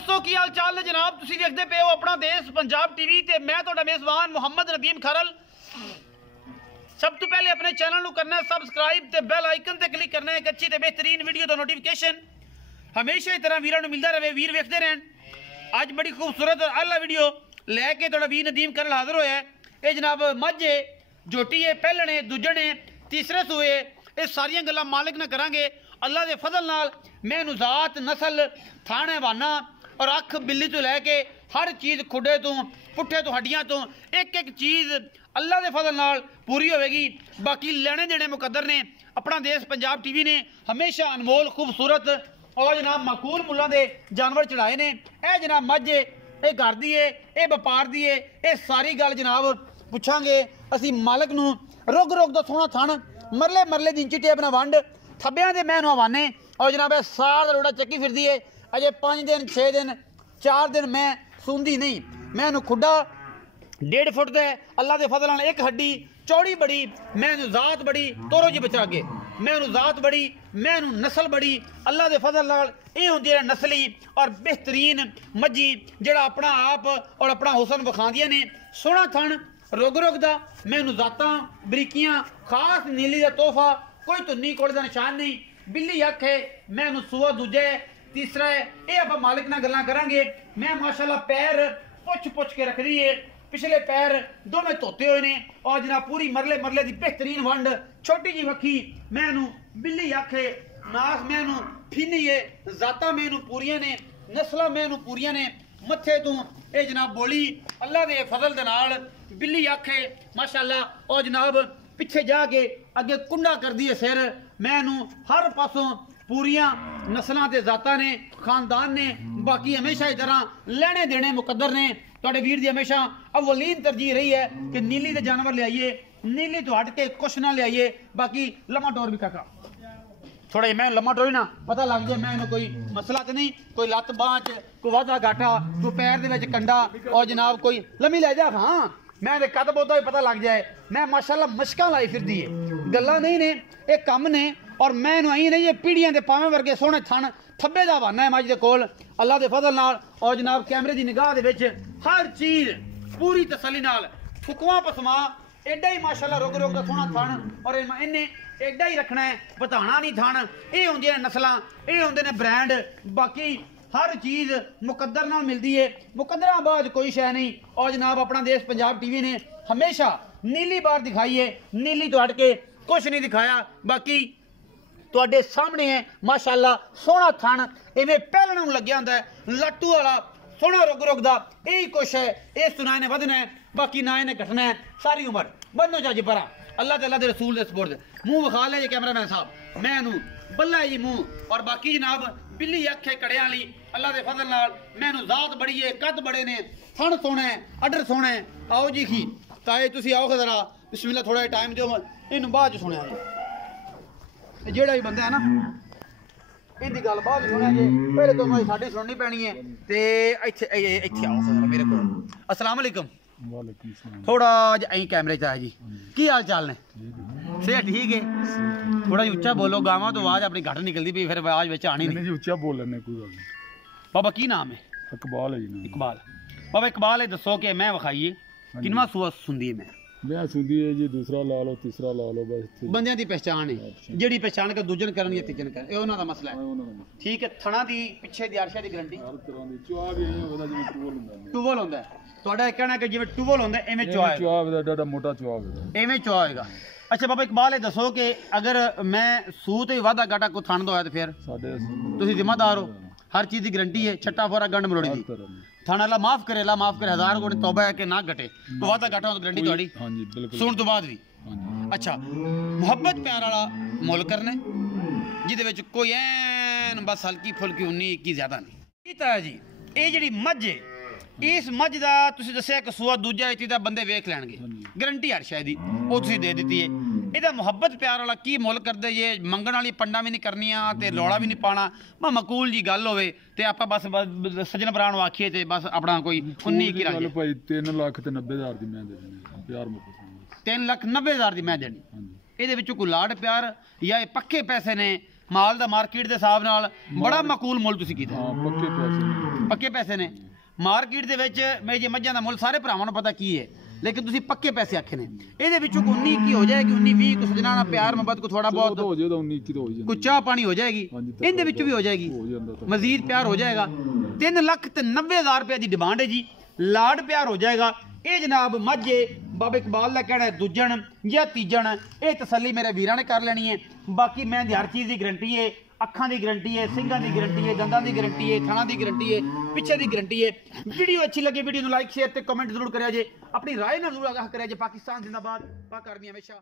दोस्तों की हाल चाल ने जनाब तुसी देखते पे हो अपना देश पंजाब टीवी ते मैं तुहाडा मेज़बान मुहम्मद नदीम खरल। सब तो पहले अपने चैनल को करना है सबसक्राइब ते बेल आइकन ते क्लिक करना है एक अच्छी ते बेहतरीन वीडियो दा नोटिफिकेशन हमेशा इस तरह वीरां नूं मिलदा रहे, वीर वेखदे रहन। अज बड़ी खूबसूरत और आला वीडियो लैके तुहाडा वीर नदीम खरल हाजिर होया है। ये जनाब माझे झोटी है, पहलने दुजने तीसरे सूए, ये सारियां गल्लां मालिक ना करांगे अल्लाह के फजल नाल। मैं नुजात नस्ल थाने वाना और अख बिल्ली तो लैके हर चीज़ खुडे तो पुट्ठे तो हड्डियां तो एक एक चीज़ अल्लाह के फजल नाल पूरी होगी। बाकी लेने देने मुकद्दर ने अपना देश पंजाब टीवी ने हमेशा अनमोल खूबसूरत और जनाब माकूल मुल्लां दे जानवर चढ़ाए ने। यह जनाब मझ ये घर दी है, ये व्यापार दी है, ये सारी गल जनाब पुछांगे असी मालिक नूं। रुग रुग दा सोहना थण मरले मरले दी इंची टेप ना वंड थब्बियां दे मैं हवाने और जनाब सार दा लोड़ा चक्की फिरदी है। अजे 5 दिन 6 दिन 4 दिन मैं सूंदी नहीं, मैं खुडा 1.5 फुट दे अल्लाह के फजल नाल एक हड्डी चौड़ी बड़ी, मैं जात बड़ी तोरो जी बचा के, मैं जात बड़ी, मैं नस्ल बड़ी अल्लाह के फजल नाल। ये होंदी है नस्ली और बेहतरीन मज्जी जेड़ा अपना आप और अपना हुसन विखांदियां ने। सोहना थण रुग रुग दा मैं जातां बरीकियां खास नीली दा तोहफा, कोई धुन्नी कोल दा निशान नहीं। बिल्ली अख है, मैं सूआ दूजा है, तीसरा है, ये आप मालिक नाल गल्लां करांगे। मैं माशाल्लाह पैर पुछ पुछ के रख दी है, पिछले पैर दोवें धोते हुए ने और जनाब पूरी मरले मरले की बेहतरीन वंड, छोटी जी वक्खी, मैं बिल्ली अख है, नास मैं फीनी है, जाता मैं पूरियां ने, नस्लां मैं पूरियां ने। मत्थे तू ये जनाब बोली अल्लाह के फजल दे नाल बिल्ली अख है माशाल्लाह और जनाब पिछे जाके अगे कुंडा कर दी है सिर। मैं हर पासों पूरियां नस्लों के जाता ने, खानदान ने। बाकी हमेशा इस तरह लेने देने मुकद्दर ने। तुहाडे वीर दी हमेशा अव्वलीन तरजीह रही है कि नीली के जानवर ले आइए, नीली तो हट के कुछ ना ले आइए। बाकी लम्मा टोर भी काका थोड़ा मैं लम्मा टोरी ना पता लग जाए मैं कोई मसला तो नहीं, कोई लत्त बांह च कोई वाधा घाटा, कोई पैर दे विच कंडा और जनाब कोई लम्मी लै जा। हाँ मैं कद बोधा भी पता लग जाए। मैं माशाल्लाह मशकां लाई फिरदी है, गल्लां नहीं ने ये कम ने। और मैं आई नहीं ये पीढ़ियां दे पावे वर्गे सोहने थण थब्बे दा बहाना है मज दे कोल अल्लाह के फजल नाल। और जनाब कैमरे की निगाह दे विच हर चीज़ पूरी तसल्ली नाल फुकवा पसमा एडा ही माशाल्लाह रुग रुग दा सोहना थण और इन्हें एडा ही रखना है, बताना नहीं थण। ये होंदियां ने नस्लां, ये होंदे ने ब्रांड। बाकी हर चीज़ मुकद्दर नाल मिलती है, मुकद्दरां बाद कोई शै नहीं। और जनाब अपना देश पंजाब टीवी ने हमेशा नीली बार दिखाई है, नीली तो हट के कुछ नहीं दिखाया। बाकी तुहाडे सामने है माशाल्लाह सोहना थण इवें पहलण नूं लग्या हुंदा है, लट्टू वाला सोहना रुग रुग दा। यही कुछ है, इस सुना ने वधना है, बाकी ना इन्हें घटना है सारी उम्र। बनो चाची परा अल्लाह ते अल्लाह दे रसूल दे सपुर्द। मुंह विखा ले कैमरा मैन साहब, मैं बल्ला जी मुंह। और बाकी जनाब बिल्ली अख है कड़ियां वाली अल्लाह के फजल नाल। मैं जात बड़ी है, कद बड़े ने, थण सोहना है, अडर सोहना है। आओ जी खी ताए तुसी आओ जरा बिस्मिल्लाह थोड़ा टाइम दो, इन बाद च सुनिया जी जेड़ा भी बंदा है ना इनकी गल बाद सुनिया जी। पहले तो साड़ी सुननी पैनी है ते इत्थे आओ जरा मेरे को। अस्सलाम वालेकुम। थोड़ा अं कैमरे च आया जी, की हाल चाल ने? सेहत ठीक है? थोड़ा जी उच्चा बोलो, गावां तो आवाज अपनी घट निकलती पई, फिर आवाज विच आनी नहीं जी। उच्चा बोल लेने कोई गल नहीं। बाबा की नाम है? इकबाल है जी। इकबाल बाबा इकबाल है, दसो कि मैं विखाइए किनवा सुआ सुनदी है? मैं सुनदी है जी, दूसरा ला लो तीसरा ला लो, बस बंदियां दी पहचान है, जेड़ी पहचान का दूजन करन या तीजन करन, ये उन्हां दा मसला है। ठीक है, थणा दी पिछे दी अरशा दी गारंटी हर तरह दी चुआ भी नहीं होदा जिवें टूवल हुंदा है। टूवल हुंदा है ਤੁਹਾਡਾ ਇਹ ਕਹਿਣਾ ਕਿ ਜਿਵੇਂ ਟੂਵਲ ਹੁੰਦਾ ਐਵੇਂ ਚੁਆ ਹੈ? ਚੁਆ ਦਾ ਡਾਡਾ ਮੋਟਾ ਚੁਆ ਹੈ, ਐਵੇਂ ਚੁਆ ਹੋਏਗਾ। ਅੱਛਾ ਬਾਬਾ ਇਕਬਾਲ ਇਹ ਦੱਸੋ ਕਿ ਅਗਰ ਮੈਂ ਸੂਤ ਹੀ ਵਾਧਾ ਘਾਟਾ ਕੋ ਥਣ ਦੋ ਹੈ ਤੇ ਫਿਰ ਸਾਡੇ ਤੁਸੀਂ ਜ਼ਿੰਮੇਦਾਰ ਹੋ? ਹਰ ਚੀਜ਼ ਦੀ ਗਾਰੰਟੀ ਹੈ, ਛੱਟਾ ਫੋਰਾ ਗੰਢ ਮਰੋੜੀ ਦੀ ਥਾਣਾ ਲਾ ਮਾਫ ਕਰੇ, ਲਾ ਮਾਫ ਕਰੇ, 1000 ਕੋਣੀ ਤੌਬਾ ਹੈ ਕਿ ਨਾ ਘਟੇ ਕੋ ਵਾਧਾ ਘਾਟਾ ਦੀ ਗਾਰੰਟੀ ਤੁਹਾਡੀ? ਹਾਂਜੀ ਬਿਲਕੁਲ। ਸੁਣ ਤੋਂ ਬਾਅਦ ਵੀ ਅੱਛਾ ਮੁਹੱਬਤ ਪਿਆਰ ਵਾਲਾ ਮੁੱਲ ਕਰਨਾ ਜਿਹਦੇ ਵਿੱਚ ਕੋਈ ਐਨ ਬਸ ਹਲਕੀ ਫੁਲਕੀ 19 21 ਜ਼ਿਆਦਾ ਨਹੀਂ ਕੀਤਾ ਜੀ। ਇਹ ਜਿਹੜੀ ਮੱਝ ਹੈ इस मझ का तुसीं दस्सिया कि सूआ दूजा इत्ती बंदे वेख लैणगे, गारंटी हर शै दी वो तुसीं दे दित्ती है। ਇਹਦਾ ਮੁਹੱਬਤ ਪਿਆਰ ਵਾਲਾ ਕੀ ਮੁੱਲ ਕਰਦੇ ਜੇ? ਮੰਗਣ ਵਾਲੀ ਪੰਡਾ ਵੀ ਨਹੀਂ ਕਰਨੀਆਂ ਤੇ ਰੌਲਾ ਵੀ ਨਹੀਂ ਪਾਣਾ, ਬਸ ਮਕੂਲ ਜੀ ਗੱਲ ਹੋਵੇ ਤੇ ਆਪਾਂ ਬਸ ਸੱਜਣ ਭਰਾ ਨੂੰ ਆਖੀਏ ਤੇ ਬਸ ਆਪਣਾ ਕੋਈ 19 21 ਰੱਖ ਲੈ ਭਾਈ। 3,90,000 ਦੀ ਮੈਂ ਦੇ ਦੇਣੀ ਪਿਆਰ ਮੁਹੱਬਤ। 3,90,000 ਦੀ ਮੈਂ ਦੇਣੀ। ਇਹਦੇ ਵਿੱਚੋਂ ਕੋਈ ਲਾਡ ਪਿਆਰ ਜਾਂ ਇਹ ਪੱਕੇ ਪੈਸੇ ਨੇ? ਮਾਲ ਦਾ ਮਾਰਕੀਟ ਦੇ ਹਿਸਾਬ ਨਾਲ ਬੜਾ ਮਕੂਲ ਮੁੱਲ ਤੁਸੀਂ ਕੀਤਾ। ਹਾਂ ਪੱਕੇ ਪੈਸੇ। ਪੱਕੇ ਪੈਸੇ ਨੇ ਮਾਰਕੀਟ ਦੇ ਵਿੱਚ ਮੇਰੀ ਮੱਝਾਂ ਦਾ ਮੁੱਲ ਸਾਰੇ ਭਰਾਵਾਂ ਨੂੰ ਪਤਾ ਕੀ ਹੈ, ਲੇਕਿਨ ਤੁਸੀਂ ਪੱਕੇ ਪੈਸੇ ਆਖੇ ਨੇ। ਇਹਦੇ ਵਿੱਚੋਂ 19 ਕੀ ਹੋ ਜਾਏਗੀ, 19 20 ਕੁਛ ਦਿਨਾਂ ਨਾਲ ਪਿਆਰ ਮੁਹੱਬਤ ਕੋ ਥੋੜਾ ਬਹੁਤ ਹੋ ਜੇ ਤਾਂ 19 21 ਹੋ ਜਾਂਦਾ, ਕੁਛ ਚਾਹ ਪਾਣੀ ਹੋ ਜਾਏਗੀ, ਇਹਦੇ ਵਿੱਚੋਂ ਵੀ ਹੋ ਜਾਏਗੀ, ਹੋ ਜਾਂਦਾ ਤਾਂ ਮਜ਼ੀਦ ਪਿਆਰ ਹੋ ਜਾਏਗਾ। 3,90,000 ਰੁਪਏ ਦੀ ਡਿਮਾਂਡ ਹੈ ਜੀ, ਲਾਡ ਪਿਆਰ ਹੋ ਜਾਏਗਾ। ਇਹ ਜਨਾਬ ਮਾਝੇ ਬਾਬਾ ਇਕਬਾਲ ਦਾ ਕਹਿਣਾ ਦੂਜਣ ਜਾਂ ਤੀਜਣ, ਇਹ ਤਸੱਲੀ ਮੇਰੇ ਵੀਰਾਂ ਨੇ ਕਰ ਲੈਣੀ ਹੈ। ਬਾਕੀ ਮੈਂ ਦੀ ਹਰ ਚੀਜ਼ ਦੀ ਗਰੰਟੀ ਹੈ, ਅੱਖਾਂ ਦੀ ਗਰੰਟੀ ਹੈ, ਸਿੰਘਾਂ ਦੀ ਗਰੰਟੀ ਹੈ, ਦੰਦਾਂ ਦੀ ਗਰੰਟੀ ਹੈ, ਥਣਾਂ ਦੀ ਗਰੰਟੀ ਹੈ, ਪਿੱਛੇ ਦੀ ਗਰੰਟੀ ਹੈ। ਵੀਡੀਓ ਅੱਛੀ ਲੱਗੇ ਵੀਡੀਓ ਨੂੰ ਲਾਈਕ ਸ਼ੇਅਰ ਤੇ ਕਮੈਂਟ ਜ਼ਰੂਰ ਕਰਿਆ ਜੇ, ਆਪਣੀ ਰਾਏ ਨਾਲ ਜ਼ਰੂਰ ਆਗਾਹ ਕਰਿਆ ਜੇ। ਪਾਕਿਸਤਾਨ ਜ਼ਿੰਦਾਬਾਦ, ਪਾਕ ਆਰਮੀ ਹਮੇਸ਼ਾ।